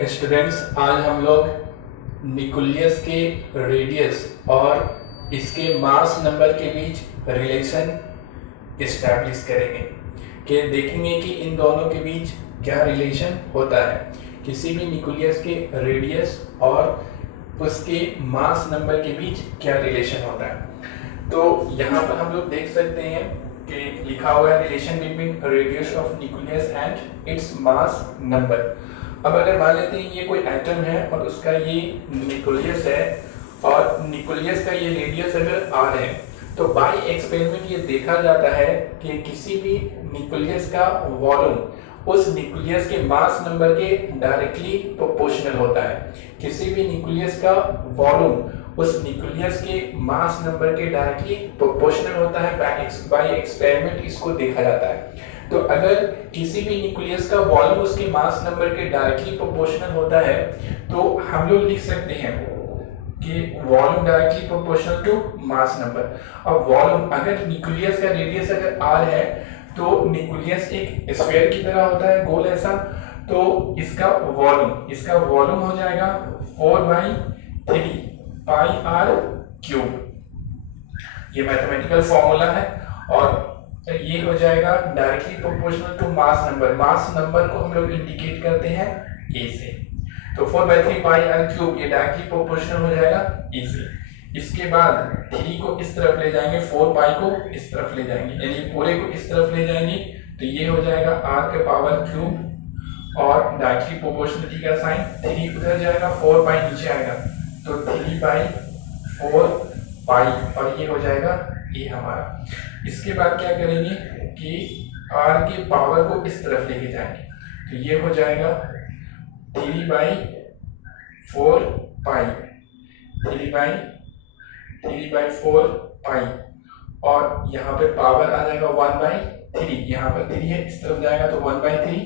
Students, आज हम लोग न्यूक्लियस के रेडियस और इसके मास नंबर के बीच रिलेशन इस्टेब्लिश करेंगे कि देखेंगे कि इन दोनों के बीच क्या रिलेशन होता है। किसी भी न्यूक्लियस के रेडियस और उसके मास नंबर के बीच क्या रिलेशन होता है। तो यहाँ पर हम लोग देख सकते हैं कि लिखा हुआ है relation between radius of nucleus and its mass number. अब अगर मान लेते हैं ये कोई एटम है और उसका ये न्यूक्लियस है और न्यूक्लियस का ये रेडियस अगर r है, तो बाय एक्सपेरिमेंट ये देखा जाता है कि किसी भी न्यूक्लियस का वॉल्यूम उस न्यूक्लियस के मास नंबर के डायरेक्टली प्रोपोर्शनल होता है। किसी भी न्यूक्लियस का वॉल्यूम उस न्यूक्लियस के मास नंबर के डायरेक्टली प्रोपोर्शनल होता है। बाय एक्सपेरिमेंट इसको देखा जाता है। तो अगर किसी भी न्यूक्लियस का वॉल्यूम उसके मास नंबर के डायरेक्टली प्रोपोर्शनल होता है, तो हम लोग लिख सकते हैं कि volume directly proportional to mass number. अब वॉल्यूम, अगर न्यूक्लियस का रेडियस अगर r है तो न्यूक्लियस एक स्फीयर की तरह होता है, गोल ऐसा। तो इसका वॉल्यूम हो जाएगा 4/3 पाई r क्यूब। ये मैथमेटिकल फॉर्मूला है और ये हो जाएगा directly proportional to mass number. Mass number को हम लोग इंडिकेट करते हैं a से। तो 4/3 पाई r क्यूब ये डायरेक्टली प्रोपोर्शनल हो जाएगा a से। इसके बाद 3 को इस तरफ ले जाएंगे, 4 पाई को इस तरफ ले जाएंगे, यानी पूरे को इस तरफ ले जाएंगे तो ये हो जाएगा r के पावर क्यूब और डायरेक्टली प्रोपोर्शनलिटी का साइन 3 उधर जाएगा, 4 पाई नीचे आएगा, तो 3/4 पाई और ये हो जाएगा ये हमारा। इसके बाद क्या करेंगे कि r के पावर को इस तरफ लेके जाएंगे, तो ये हो जाएगा 3/4 पाई, 3/4 पाई और यहाँ पे पावर आ जाएगा 1/3। यहाँ पर 3 है, इस तरफ जाएगा तो 1/3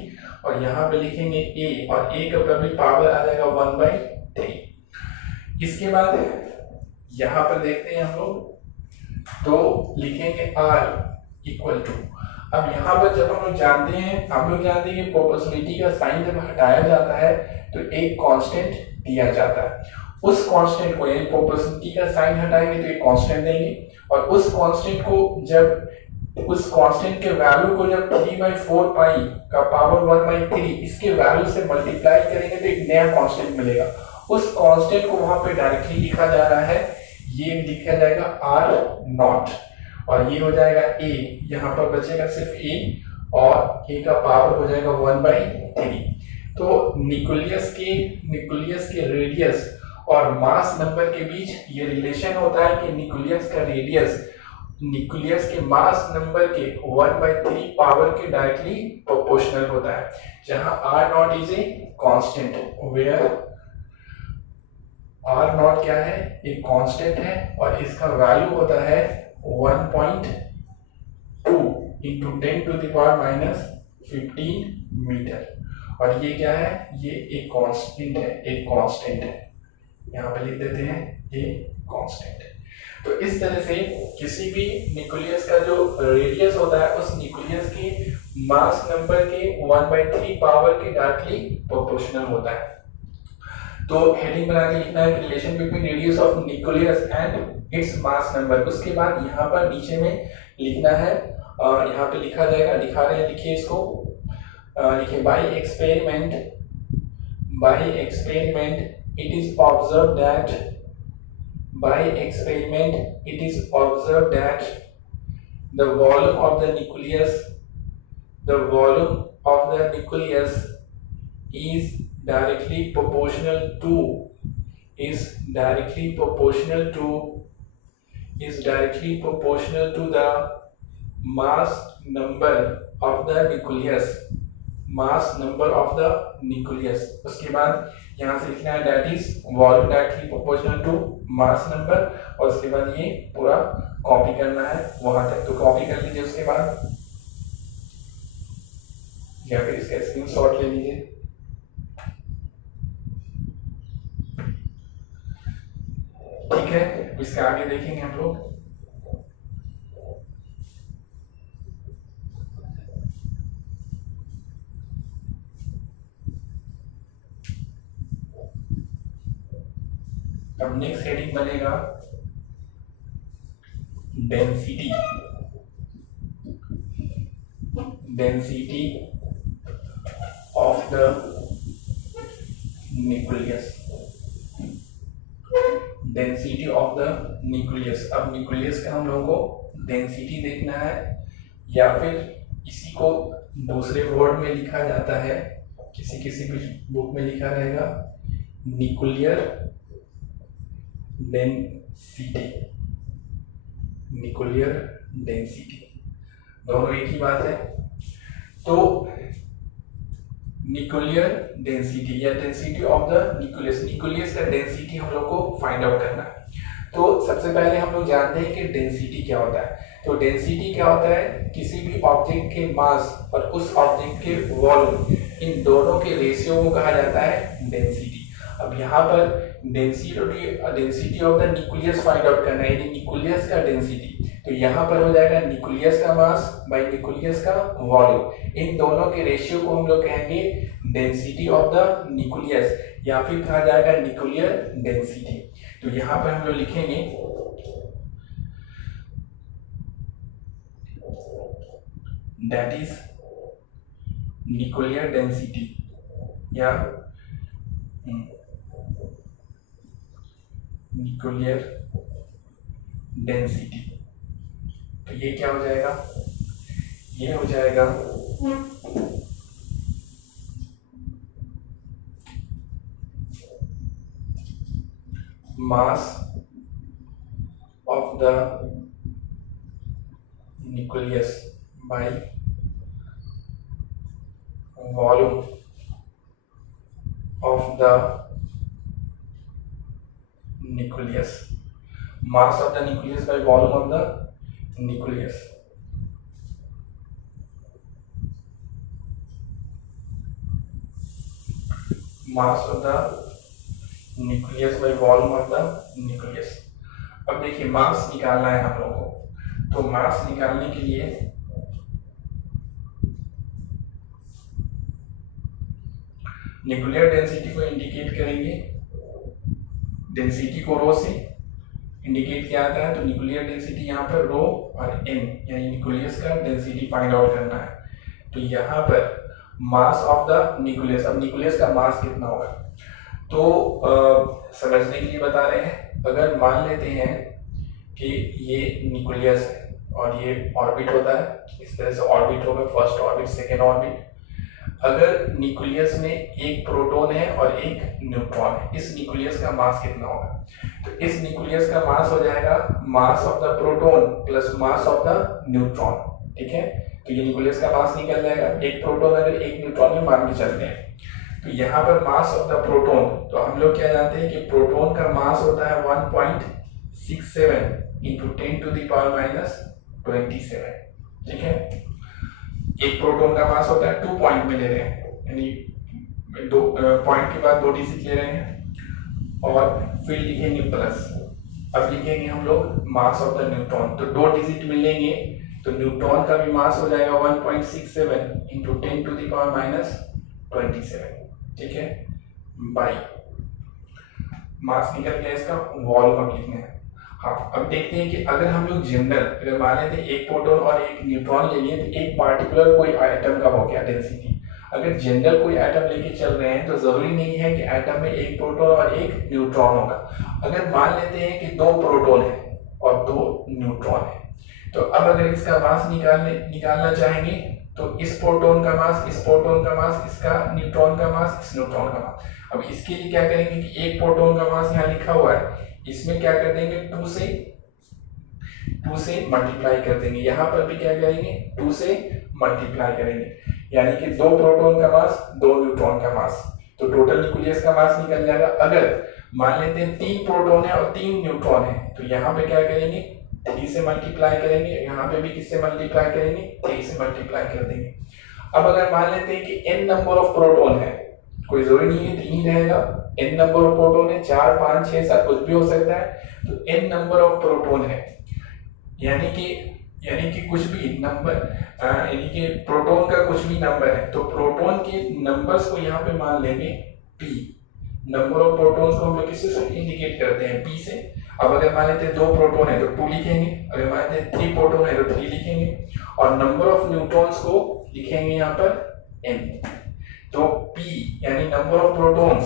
और यहाँ पे लिखेंगे a और a का पब्लिक पावर आ जाएगा 1/3। इसके बाद यहाँ पर देखते हैं हम लोग, तो लिखेंगे r इक्वल टू। अब यहाँ पर जब हम लोग जानते हैं कि प्रोपोर्शनलिटी का साइन जब हटाया जाता है तो एक कांस्टेंट दिया जाता है। उस कांस्टेंट को, यानी प्रोपोर्शनलिटी का साइन हटाएंगे तो एक कांस्टेंट देंगे और उस कांस्टेंट के वैल्यू को जब 3/4 पाई का पावर 1/3 इसके वैल्यू से मल्टीप्लाई करेंगे तो एक नया कांस्टेंट मिलेगा। उस कांस्टेंट को वहां पे डायरेक्टली लिखा जा रहा है, ये लिखा जाएगा r0 और ये हो जाएगा a। यहाँ पर बचेगा सिर्फ a और a का पावर हो जाएगा 1/3। तो न्यूक्लियस के रेडियस और मास नंबर के बीच ये रिलेशन होता है कि न्यूक्लियस का रेडियस न्यूक्लियस के मास नंबर के 1/3 पावर के डायरेक्टली प्रोपोर्शनल होता है, जहां r0 is a constant, where r0 क्या है, एक कांस्टेंट है और इसका वैल्यू होता है 1.2 into 10⁻⁻15 मीटर। और ये क्या है, ये एक कांस्टेंट है, यहाँ पे लिख देते हैं ये कांस्टेंट है। तो इस तरह से किसी भी न्यूक्लियस का जो रेडियस होता है उस न्यूक्लियस के मास नंबर के 1/3 पावर के डायरेक्टली प्रोपोर्शनल होता है। तो हेडिंग बना के लिखना है relation between radius of nucleus and its mass number. उसके बाद यहाँ पर नीचे में लिखना है, यहाँ पे लिखा जाएगा, दिखा रहे हैं, लिखिए इसको, लिखिए by experiment it is observed that the volume of the nucleus is directly proportional to the mass number of the nucleus। उसके बाद यहाँ से लिखना है that is volume directly proportional to mass number और उसके बाद ये पूरा कॉपी करना है वहां तक। तो कॉपी कर लीजिए, उसके बाद या फिर इसका स्क्रीनशॉट ले लीजिए। ठीक है, इसका आगे देखेंगे हम लोग। अब नेक्स्ट हेडिंग बनेगा density of the nucleus. Density of the nucleus. अब न्यूक्लियस का हम लोगों को डेंसिटी देखना है, या फिर इसी को दूसरे वर्ड में लिखा जाता है, किसी किसी भी बुक में लिखा रहेगा न्यूक्लियर डेंसिटी। न्यूक्लियर डेंसिटी दोनों एक ही बात है। तो न्यूक्लियर डेंसिटी या डेंसिटी ऑफ द न्यूक्लियस का डेंसिटी हम लोग को फाइंड आउट करना है। तो सबसे पहले हम लोग जानते हैं कि डेंसिटी क्या होता है। तो डेंसिटी क्या होता है, किसी भी ऑब्जेक्ट के मास और उस ऑब्जेक्ट के वॉल्यूम, इन दोनों के रेशियो को कहा जाता है डेंसिटी। अब यहाँ पर density of the nucleus find out करना है, यानी न्यूक्लियस का डेंसिटी। तो यहाँ पर हो जाएगा न्यूक्लियस का मास बाई न्यूक्लियस का वॉल्यूम, इन दोनों के रेशियो को हम लोग कहेंगे डेंसिटी ऑफ द न्यूक्लियस, या फिर कहा जाएगा न्यूक्लियर डेंसिटी। तो यहाँ पर हम लोग लिखेंगे दैट इज न्यूक्लियर डेंसिटी या न्यूक्लियर डेंसिटी। तो ये क्या हो जाएगा, ये हो जाएगा मास of the nucleus by volume of the nucleus. Mass of the nucleus by volume of the nucleus. Mass of the nucleus by volume of the nucleus. अब देखिए मास निकालना है हम लोगों को, तो मास निकालने के लिए न्यूक्लियर डेंसिटी को इंडिकेट करेंगे, डेंसिटी को रो से इंडिकेट किया जाता है। तो न्यूक्लियर डेंसिटी यहाँ पर रो और एन, यानी न्यूक्लियस का डेंसिटी फाइंड आउट करना है। तो यहाँ पर मास ऑफ द न्यूक्लियस, अब न्यूक्लियस का मास कितना होगा, तो समझने के लिए बता रहे हैं। अगर मान लेते हैं कि ये न्यूक्लियस है और ये ऑर्बिट होता है, इस तरह से ऑर्बिट होगा, फर्स्ट ऑर्बिट, सेकेंड ऑर्बिट। अगर न्यूक्लियस में एक प्रोटॉन है और एक न्यूट्रॉन है, इस न्यूक्लियस का मास कितना होगा, तो इस न्यूक्लियस का मास हो जाएगा मास of the proton plus mass of the neutron. ठीक है, तो ये न्यूक्लियस का मास निकल जाएगा, एक प्रोटॉन अगर एक न्यूट्रॉन में मान के चलते हैं। तो यहाँ पर मास ऑफ द प्रोटॉन, तो हम लोग क्या जानते हैं कि प्रोटॉन का मास होता है 1.67 into 10 to the power minus 27। ठीक है, एक प्रोटॉन का मास होता है 2 पॉइंट में ले रहे हैं, यानी दो पॉइंट के बाद 2 डिजिट ले रहे हैं, और फिर लिखेंगे प्लस। अब लिखेंगे हम लोग मास ऑफ द न्यूट्रॉन, तो 2 डिजिट मिलेंगे, तो न्यूट्रॉन का भी मास हो जाएगा 1.67 into 10 to the power minus 27। ठीक है, बाई मास निकल गया, इसका वॉल्यूम अब लिखना है। हाँ, अब देखते हैं कि अगर हम लोग जनरल अगर मान लेते हैं एक प्रोटॉन और एक न्यूट्रॉन ले लिए, तो एक पार्टिकुलर कोई आइटम का हो गया डेंसिटी। अगर जनरल कोई आइटम लेके चल रहे हैं तो जरूरी नहीं है कि आइटम में एक प्रोटॉन और एक न्यूट्रॉन होगा। अगर मान लेते हैं कि 2 प्रोटॉन है और 2 न्यूट्रॉन है, तो अब अगर इसका मास निकालना चाहेंगे, तो इस प्रोटॉन का मास, इस प्रोटॉन का मास, इसका न्यूट्रॉन का मास, इस न्यूट्रॉन का मास। अब इसके लिए क्या करेंगे कि एक प्रोटॉन का मास यहाँ लिखा हुआ है, इसमें क्या कर देंगे 2 से मल्टीप्लाई कर देंगे। यहाँ पर भी क्या करेंगे 2 से मल्टीप्लाई करेंगे, यानी कि 2 प्रोटॉन का मास 2 न्यूट्रॉन का मास, तो टोटल न्यूक्लियस का मास निकल जाएगा। अगर मान लेते हैं 3 प्रोटॉन है और 3 न्यूट्रॉन है, तो यहाँ पे क्या करेंगे 3 से मल्टीप्लाई करेंगे, यहाँ पे भी किससे मल्टीप्लाई करेंगे 3 से मल्टीप्लाई कर देंगे। अब अगर मान लेते हैं कि n नंबर ऑफ प्रोटॉन है, कोई जरूरी नहीं है 3 ही रहेगा, n नंबर ऑफ प्रोटॉन है, 4 5 6 7 कुछ भी हो सकता है, तो n नंबर ऑफ प्रोटॉन है, यानी कि कुछ भी नंबर, यानी कि प्रोटॉन का कुछ भी नंबर है, तो प्रोटॉन के नंबर्स को यहाँ पे मान लेंगे p। नंबर ऑफ प्रोटॉन्स को हम लोग किससे इंडिकेट करते हैं, p से। अब अगर मान लेते हैं 2 प्रोटॉन है तो 2 लिखेंगे, अगर मान लेते हैं 3 प्रोटॉन है तो 3 लिखेंगे, और नंबर ऑफ न्यूट्रॉन्स को लिखेंगे यहाँ पर n। तो p यानी नंबर ऑफ प्रोटॉन्स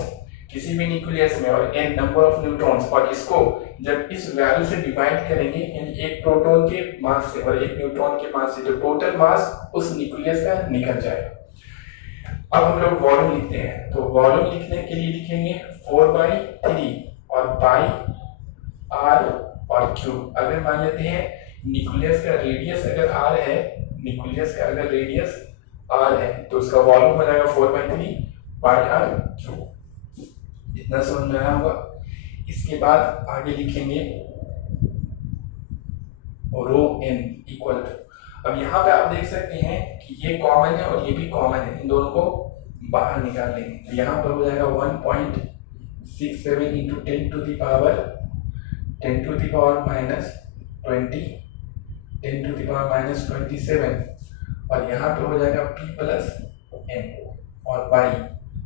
किसी भी न्यूक्लियस में और n नंबर ऑफ न्यूट्रॉन्स, और इसको जब इस वैल्यू से डिवाइड करेंगे यानी एक प्रोटॉन के मास से और एक न्यूट्रॉन के मास से, तो टोटल मास उस न्यूक्लियस का निकल जाएगा। अब हम लोग वॉल्यूम लिखते हैं, तो वॉल्यूम लिखने के लिए लिखेंगे 4/3 और बाई r और क्यूब। अगर मान लेते हैं न्यूक्लियस का रेडियस अगर r है, न्यूक्लियस का अगर रेडियस r है तो उसका वॉल्यूम हो जाएगा 4/3 बाई r क्यूब। इतना समझ में आया होगा। इसके बाद आगे लिखेंगे रो n इक्वल टू, अब यहाँ पे आप देख सकते हैं कि ये कॉमन है और ये भी कॉमन है, इन दोनों को बाहर निकाल लेंगे। तो यहाँ पर हो जाएगा 1.67 into 10 to the power -20 10 to the power -27, और यहाँ पे हो जाएगा p प्लस n, और बाई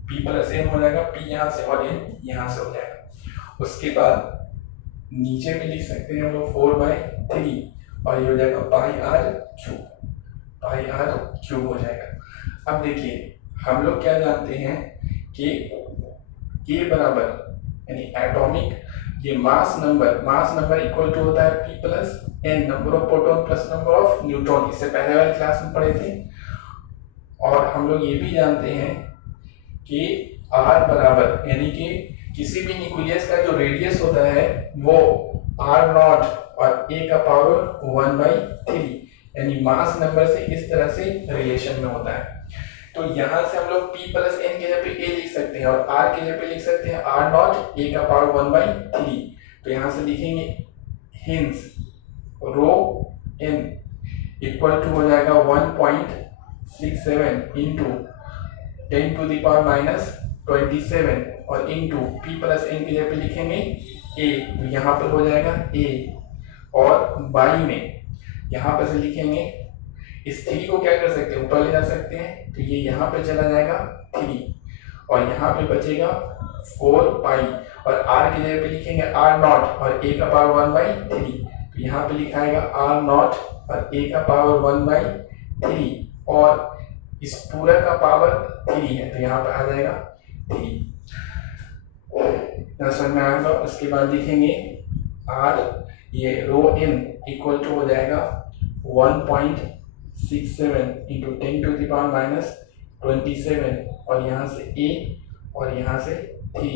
p प्लस n हो जाएगा, p यहाँ से और n यहाँ से हो जाएगा। उसके बाद नीचे में लिख सकते हैं हम लोग 4/3 और ये हो जाएगा पाई आर क्यूब हो जाएगा। अब देखिए हम लोग क्या जानते हैं कि ए बराबर यानी एटॉमिक ये मास नंबर इक्वल टू होता है p plus n, number of proton plus number of neutron, इससे पहले वाली क्लास में पढ़े थे। और हम लोग ये भी जानते हैं कि r बराबर यानी कि किसी भी न्यूक्लियस का जो रेडियस होता है वो r0 और a का पावर 1/3 यानी मास नंबर से इस तरह से रिलेशन में होता है। तो यहाँ से हम लोग p प्लस n के जगह पे a लिख सकते हैं और r के जगह पे लिख सकते हैं r0 a का पावर 1/3। तो यहाँ से लिखेंगे hence rho n equal to हो जाएगा 1.67 इंटू 10 टू द पावर -27 और इंटू p प्लस n की जगह पे लिखेंगे a, तो यहाँ पर हो जाएगा a, और बाई में यहाँ पर से लिखेंगे इस 3 को क्या कर सकते हैं, ऊपर ले जा सकते हैं, तो ये यहाँ पे चला जाएगा 3 और यहाँ पे बचेगा 4 पाई, और r की जगह पे लिखेंगे r0 और a का पावर 1/3, तो यहाँ पे लिखाएगा r0 और a का पावर 1/3 और इस पूरा का पावर 3 है, तो यहाँ पे आ जाएगा 3। समझ में आएगा। उसके बाद लिखेंगे r ये रो n इक्वल टू हो जाएगा 1.67 इंटू 10 टू द पावर -27 और यहाँ से a और यहाँ से 3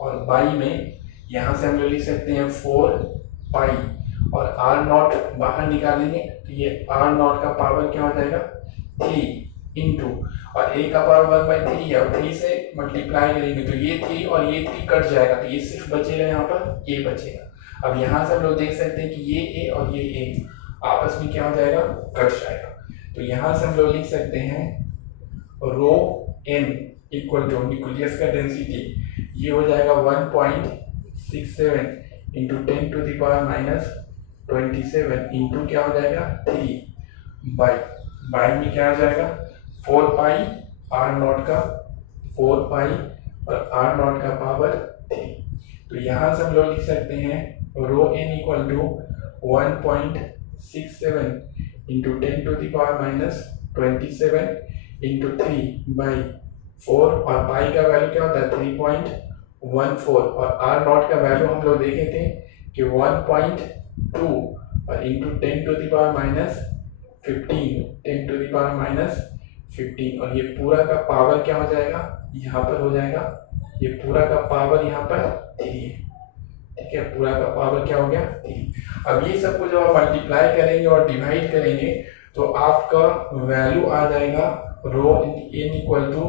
और बाई में यहाँ से हम लोग लिख सकते हैं 4 पाई और r0 बाहर निकालेंगे तो ये r0 का पावर क्या हो जाएगा 3 इंटू और a का पावर 1/3 है और 3 से मल्टीप्लाई करेंगे तो ये 3 और ये 3 कट जाएगा, तो ये सिर्फ बचेगा यहाँ पर a बचेगा। अब यहाँ से हम लोग देख सकते हैं कि ये a और ये a आपस में क्या हो जाएगा, कट जाएगा। तो यहाँ से हम लोग लिख सकते हैं rho n equal to nucleus का डेंसिटी ये हो जाएगा 1.67 into 10 to the power -27 into क्या हो जाएगा 3 बाई में क्या आ जाएगा 4 पाई r0 का 4 पाई और r0 का पावर 3। तो यहाँ से हम लोग लिख सकते हैं rho n equal to 1.67 into 10 to the power -27 into 3 by 4 और पाई का वैल्यू क्या होता है 3.14 और r0 का वैल्यू हम लोग देखे थे कि 1.2 और into 10 to the power -15 10 to the power -15 और ये पूरा का पावर क्या हो जाएगा यहाँ पर हो जाएगा, ये पूरा का पावर यहाँ पर 3 है, ठीक है, पूरा का पावर क्या हो गया 3। अब ये सब को जब आप मल्टीप्लाई करेंगे और डिवाइड करेंगे तो आपका वैल्यू आ जाएगा rho n equal to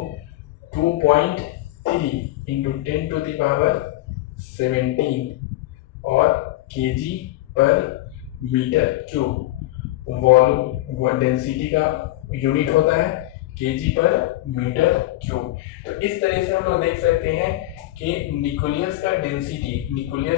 2.3 into 10 to the power 17 और KG per metre cube. Volume density का यूनिट होता है केजी पर मीटर क्यूब। तो इस तरह से हम लोग देख सकते हैं कि न्यूक्लियस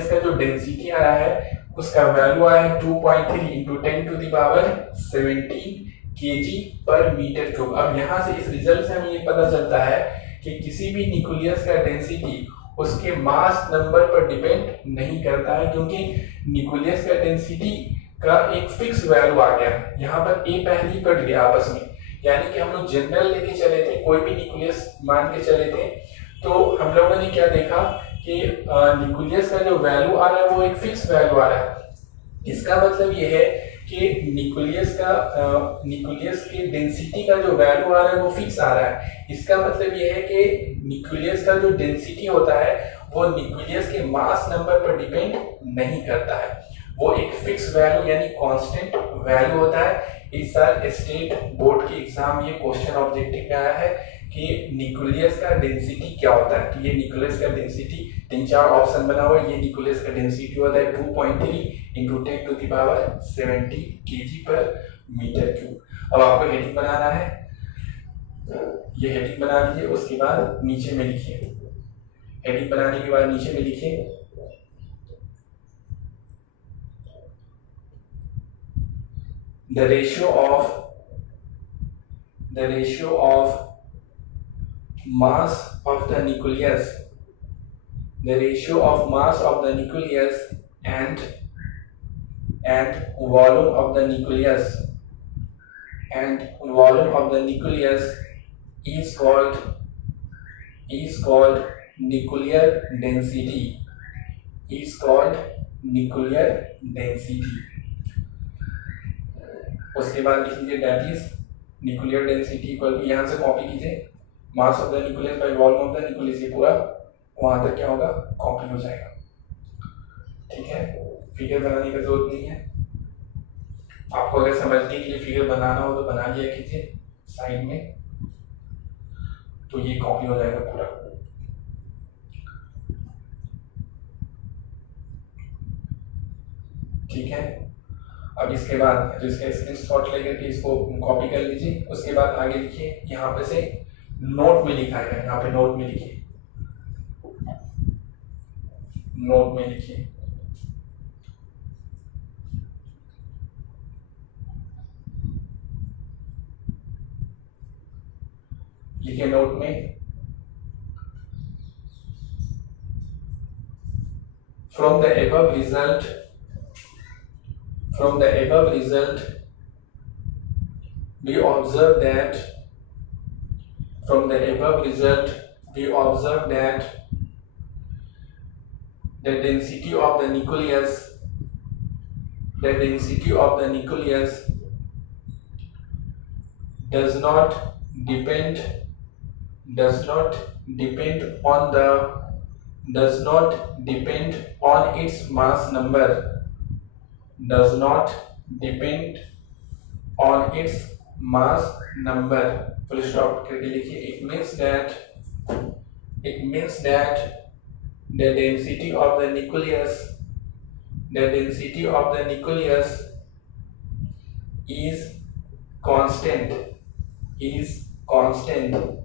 का जो डेंसिटी आ रहा है उसका वैल्यू आया है 2.3 into 10 to the power 17 KG per metre cube. अब यहाँ से इस रिजल्ट से हमें ये पता चलता है कि किसी भी न्यूक्लियस का डेंसिटी उसके मास नंबर पर डिपेंड नहीं करता है, क्योंकि न्यूक्लियस का डेंसिटी का एक फिक्स वैल्यू आ गया। यहाँ पर ए पहले ही कट गया आपस में, यानी कि हम लोग जनरल लेके चले थे, कोई भी न्यूक्लियस मान के चले थे, तो हम लोगों ने क्या देखा कि न्यूक्लियस का जो वैल्यू आ रहा है वो एक फिक्स वैल्यू आ रहा है। इसका मतलब ये है कि न्यूक्लियस के डेंसिटी का जो वैल्यू आ रहा है वो फिक्स आ रहा है। इसका मतलब ये है कि न्यूक्लियस का जो डेंसिटी होता है वो न्यूक्लियस के मास नंबर पर डिपेंड नहीं करता है, वो एक फिक्स वैल्यू यानी कांस्टेंट वैल्यू होता है। इस साल स्टेट बोर्ड के एग्जाम ये क्वेश्चन ऑब्जेक्टिव में आया है कि न्यूक्लियस का डेंसिटी क्या होता है। तो ये न्यूक्लियस का डेंसिटी 3-4 ऑप्शन बना हुआ है। ये न्यूक्लियस का डेंसिटी होता है 2.3 × 10⁻70 kg/m³। अब आपको हेडिंग बनाना है, ये हेडिंग बना लीजिए। उसके बाद नीचे में लिखिए, हेडिंग बनाने के बाद नीचे में लिखिए the ratio of mass of the nucleus, the ratio of mass of the nucleus and volume of the nucleus is called nuclear density, उसके बाद लिख लीजिए that is nuclear density equal to, यहाँ से कॉपी कीजिए, mass of the nucleus by volume of the nucleus. ये पूरा वहां तक क्या होगा, कॉपी हो जाएगा। ठीक है, फिगर बनाने की जरूरत नहीं है आपको। अगर समझने के लिए फिगर बनाना हो तो बना लिया कीजिए साइड में, तो ये कॉपी हो जाएगा पूरा। ठीक है, अब इसके बाद जो इसका स्क्रीनशॉट लेकर के इसको कॉपी कर लीजिए। उसके बाद आगे लिखिए, यहाँ पे से नोट में लिखा है, यहाँ पे नोट में लिखिए, नोट में लिखिए नोट में from the above result we observe that the density of the nucleus does not depend on its mass number, full stop करके लिखिए। it means that the density of the nucleus is constant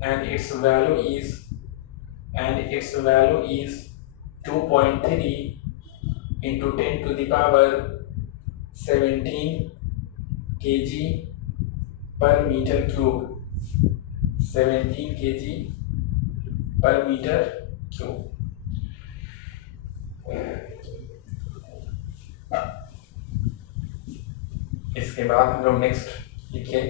and its value is 2.3 into 10⁻17 kg/m³, 17 kg/m³। इसके बाद हम लोग next लिखिए